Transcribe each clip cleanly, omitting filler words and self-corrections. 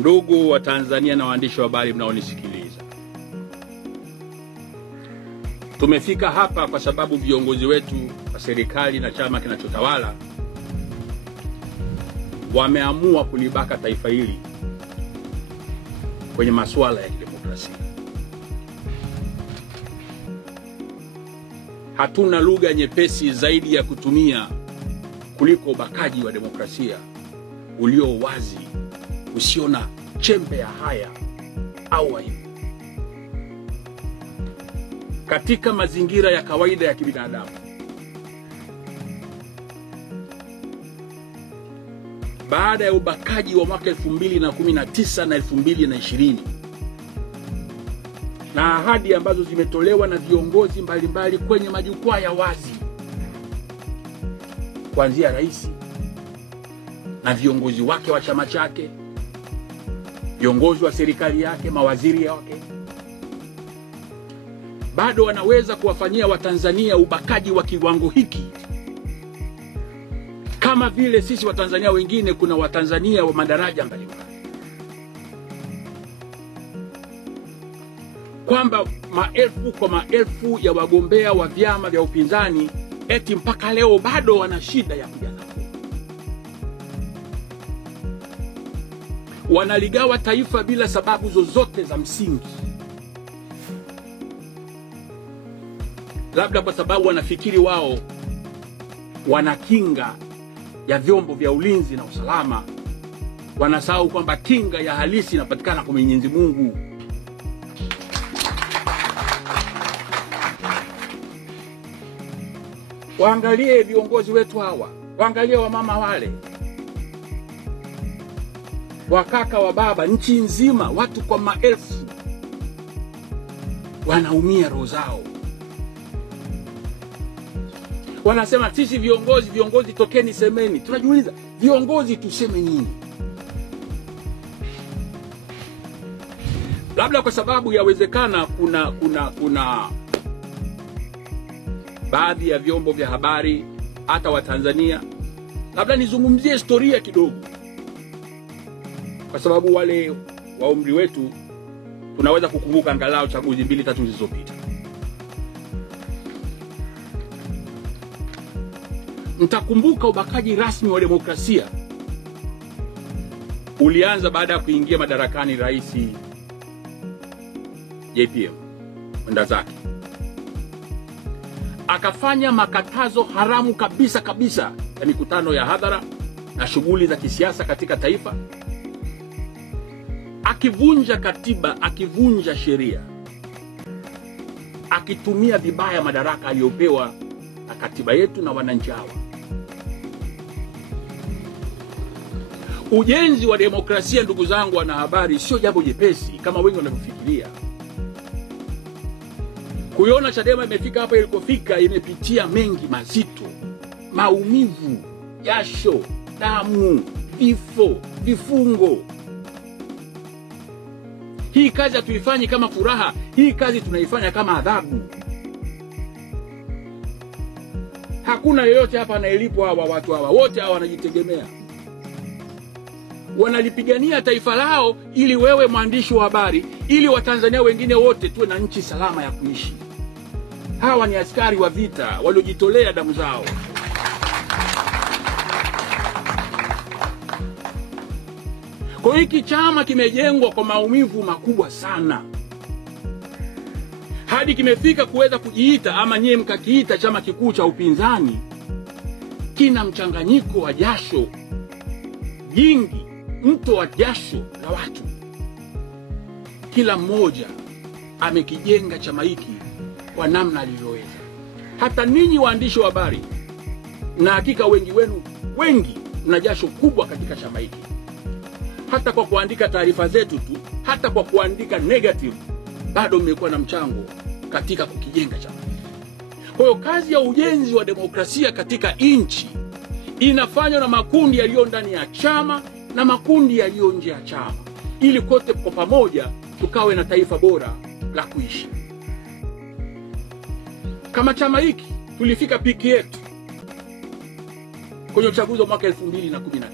Ndugu wa Tanzania na waandishi wa habari mnaonisikiliza, tumefika hapa kwa sababu viongozi wetu wa serikali na chama kinachotawala wameamua kulibaka taifa hili kwenye masuala ya kidemokrasia. Hatuna lugha nyepesi zaidi ya kutumia kuliko ubakaji wa demokrasia ulio wazi, usio na chembe ya haya au aibu. Katika mazingira ya kawaida ya kibinadamu, baada ya ubakaji wa mwaka 2019 na 2020 na ahadi ambazo zimetolewa na viongozi mbalimbali kwenye majukwaa ya wazi, kuanzia rais na viongozi wake wa chama chake, viongozi wa serikali yake, mawaziri wake, bado wanaweza kuwafanyia Watanzania ubakaji wa kiwango hiki, kama vile sisi Watanzania wengine kuna Watanzania wa madaraja mbalimbali, kwamba maelfu kwa maelfu ya wagombea wa vyama vya upinzani eti mpaka leo bado wana shida ya kujana. Wanaligawa taifa bila sababu zozote za msingi, labda kwa sababu wanafikiri wao wana kinga ya vyombo vya ulinzi na usalama. Wanasahau kwamba kinga ya halisi inapatikana kwa Mwenyezi Mungu. Waangalie viongozi wetu hawa, waangalie wamama wale, wakaka wa baba, nchi nzima watu kwa maelfu wanaumia roho zao. Wanasema sisi viongozi tokeni semeni. Tunajiuliza, viongozi tuseme nini? Labda kwa sababu yawezekana kuna baadhi ya vyombo vya habari hata wa Tanzania, labda nizungumzie historia kidogo, kwa sababu wale wa umri wetu tunaweza kukumbuka angalau chaguzi 2-3 zilizopita. Mtakumbuka ubakaji rasmi wa demokrasia ulianza baada ya kuingia madarakani Rais JPM mwenda zake. Akafanya makatazo haramu kabisa ya mikutano ya hadhara na shughuli za kisiasa katika taifa, akivunja katiba, akivunja sheria, akitumia vibaya madaraka aliyopewa na katiba yetu na wananchi hawa. Ujenzi wa demokrasia, ndugu zangu wanahabari, sio jambo jepesi kama wengi wanavyofikiria. Kuiona Chadema imefika hapa ilikofika, imepitia mengi mazito, maumivu, jasho, damu, vifo, vifungo. Hii kazi hatuifanyi kama furaha, hii kazi tunaifanya kama adhabu. Hakuna yeyote hapa anayelipwa. Hawa watu hawa wote hawa wanajitegemea, wanalipigania taifa lao ili wewe mwandishi wa habari, ili Watanzania wengine wote tuwe na nchi salama ya kuishi. Hawa ni askari wa vita waliojitolea damu zao. Kwa hiki chama kimejengwa kwa maumivu makubwa sana, hadi kimefika kuweza kujiita, ama nyie mkakiita, chama kikuu cha upinzani. Kina mchanganyiko wa jasho jingi, mto wa jasho la watu. Kila mmoja amekijenga chama hiki kwa namna alivyoweza. Hata ninyi waandishi wa habari, na hakika wengi wenu mna jasho kubwa katika chama hiki. Hata kwa kuandika taarifa zetu tu, hata kwa kuandika negative, bado mmekuwa na mchango katika kukijenga chama. Kwa hiyo kazi ya ujenzi wa demokrasia katika nchi inafanywa na makundi yaliyo ndani ya chama na makundi yaliyo nje ya chama, ili kote kwa pamoja tukawe na taifa bora la kuishi. Kama chama hiki tulifika piki yetu kwenye uchaguzi wa mwaka 2015.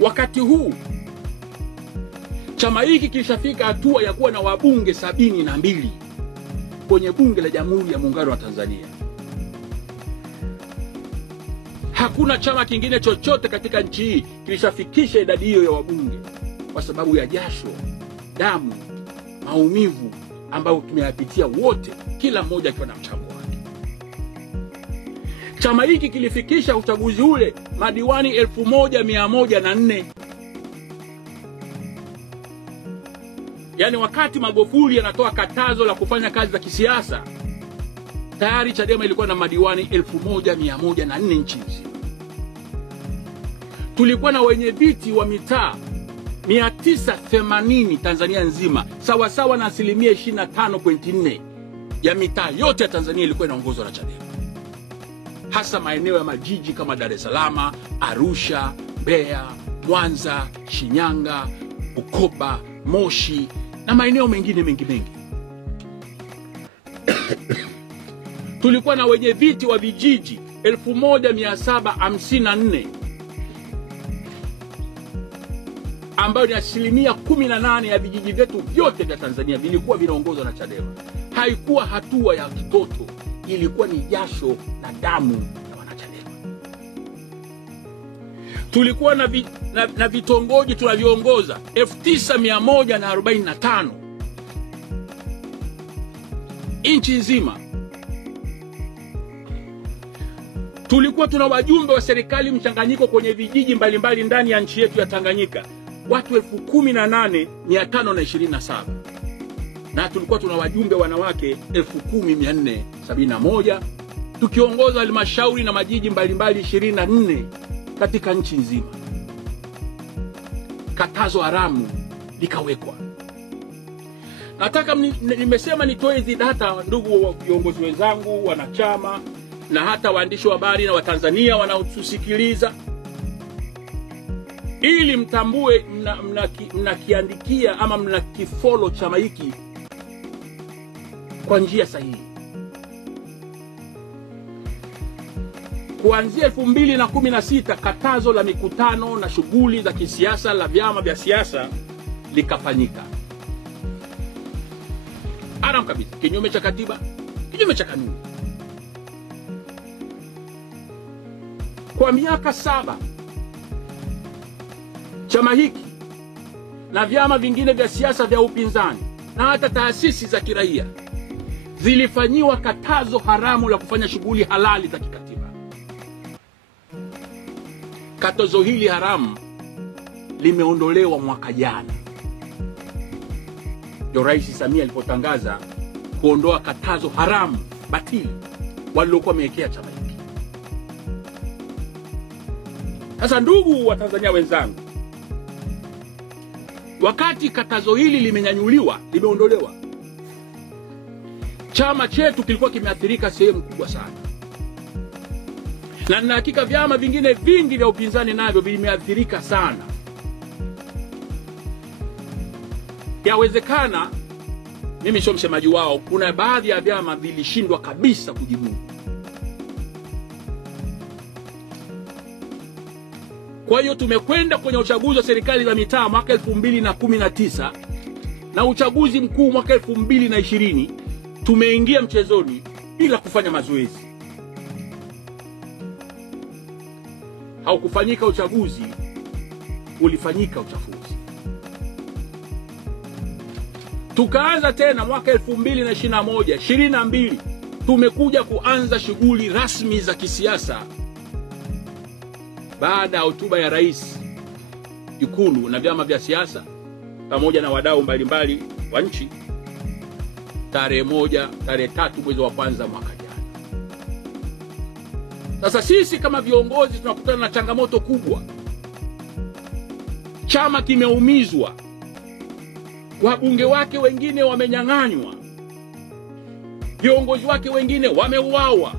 Wakati huu chama hiki kilishafika hatua ya kuwa na wabunge 72 kwenye bunge la Jamhuri ya Muungano wa Tanzania. Hakuna chama kingine chochote katika nchi hii kilishafikisha idadi hiyo ya wabunge, kwa sababu ya jasho, damu, maumivu ambayo tumeyapitia wote, kila mmoja akiwa na mchango wake. Chama hiki kilifikisha uchaguzi ule madiwani 1104. Yaani wakati Magufuli anatoa katazo la kufanya kazi za kisiasa, tayari Chadema ilikuwa na madiwani 1104 nchi nzima. Tulikuwa na wenye viti wa mitaa 980 Tanzania nzima, sawa sawa na 25.4% ya mitaa yote ya Tanzania ilikuwa inaongozwa na Chadema. Hasa maeneo ya majiji kama Dar es Salaam, Arusha, Mbeya, Mwanza, Shinyanga, Bukoba, Moshi na maeneo mengine mengi. Tulikuwa na wenye viti wa vijiji 1754, ambayo ni 18% ya vijiji vyetu vyote vya Tanzania vilikuwa vinaongozwa na Chadema. Haikuwa hatua ya kitoto, ilikuwa ni jasho na damu ya wanachadema. Tulikuwa na vitongoji tunavyoongoza 9145 nchi nzima. Tulikuwa tuna wajumbe wa serikali mchanganyiko kwenye vijiji mbalimbali ndani ya nchi yetu ya Tanganyika, watu 18527. Na tulikuwa tuna wajumbe wanawake 10471, tukiongoza halmashauri na majiji mbalimbali 24 katika nchi nzima. Katazo haramu likawekwa. Nataka nimesema nitoe hizi data, ndugu viongozi wenzangu, wanachama na hata waandishi wa habari na Watanzania wanaotusikiliza, ili mtambue mnakiandikia ama mnakifollow chama hiki kwa njia sahihi. Kuanzia 2016 katazo la mikutano na shughuli za kisiasa la vyama vya siasa likafanyika. Haram kabisa, kinyume cha katiba, kinyume cha kanuni. Kwa miaka 7 chama hiki na vyama vingine vya siasa vya upinzani na hata taasisi za kiraia zilifanyiwa katazo haramu la kufanya shughuli halali za kikatiba. Katazo hili haramu limeondolewa mwaka jana, ndio Rais Samia alipotangaza kuondoa katazo haramu batili walilokuwa wamewekea chama hiki. Sasa ndugu wa Tanzania wenzangu, wakati katazo hili limenyanyuliwa, limeondolewa, chama chetu kilikuwa kimeathirika sehemu kubwa sana. Na hakika vyama vingine vingi vya upinzani navyo vimeathirika sana. Yawezekana, mimi sio msemaji wao, kuna baadhi ya vyama vilishindwa kabisa kujibu. Kwa hiyo tumekwenda kwenye uchaguzi wa serikali za mitaa mwaka 2019 na uchaguzi mkuu mwaka 2020, tumeingia mchezoni bila kufanya mazoezi. Haukufanyika uchaguzi, ulifanyika uchafuzi. Tukaanza tena mwaka 2021, 22, tumekuja kuanza shughuli rasmi za kisiasa baada ya hotuba ya Rais Ikulu na vyama vya siasa pamoja na wadau mbalimbali wa nchi tarehe 3 mwezi wa kwanza mwaka jana. Sasa sisi kama viongozi tunakutana na changamoto kubwa. Chama kimeumizwa, wabunge wake wengine wamenyang'anywa, viongozi wake wengine wameuawa,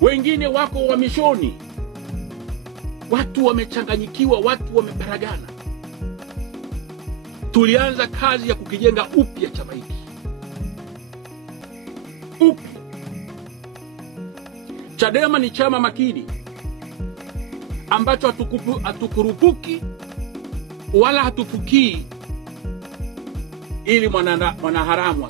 wengine wako uhamishoni, watu wamechanganyikiwa, watu wameparagana. Tulianza kazi ya kukijenga upya chama hiki. Chadema ni chama makini ambacho hatukurupuki wala hatupukii ili mwanaharamu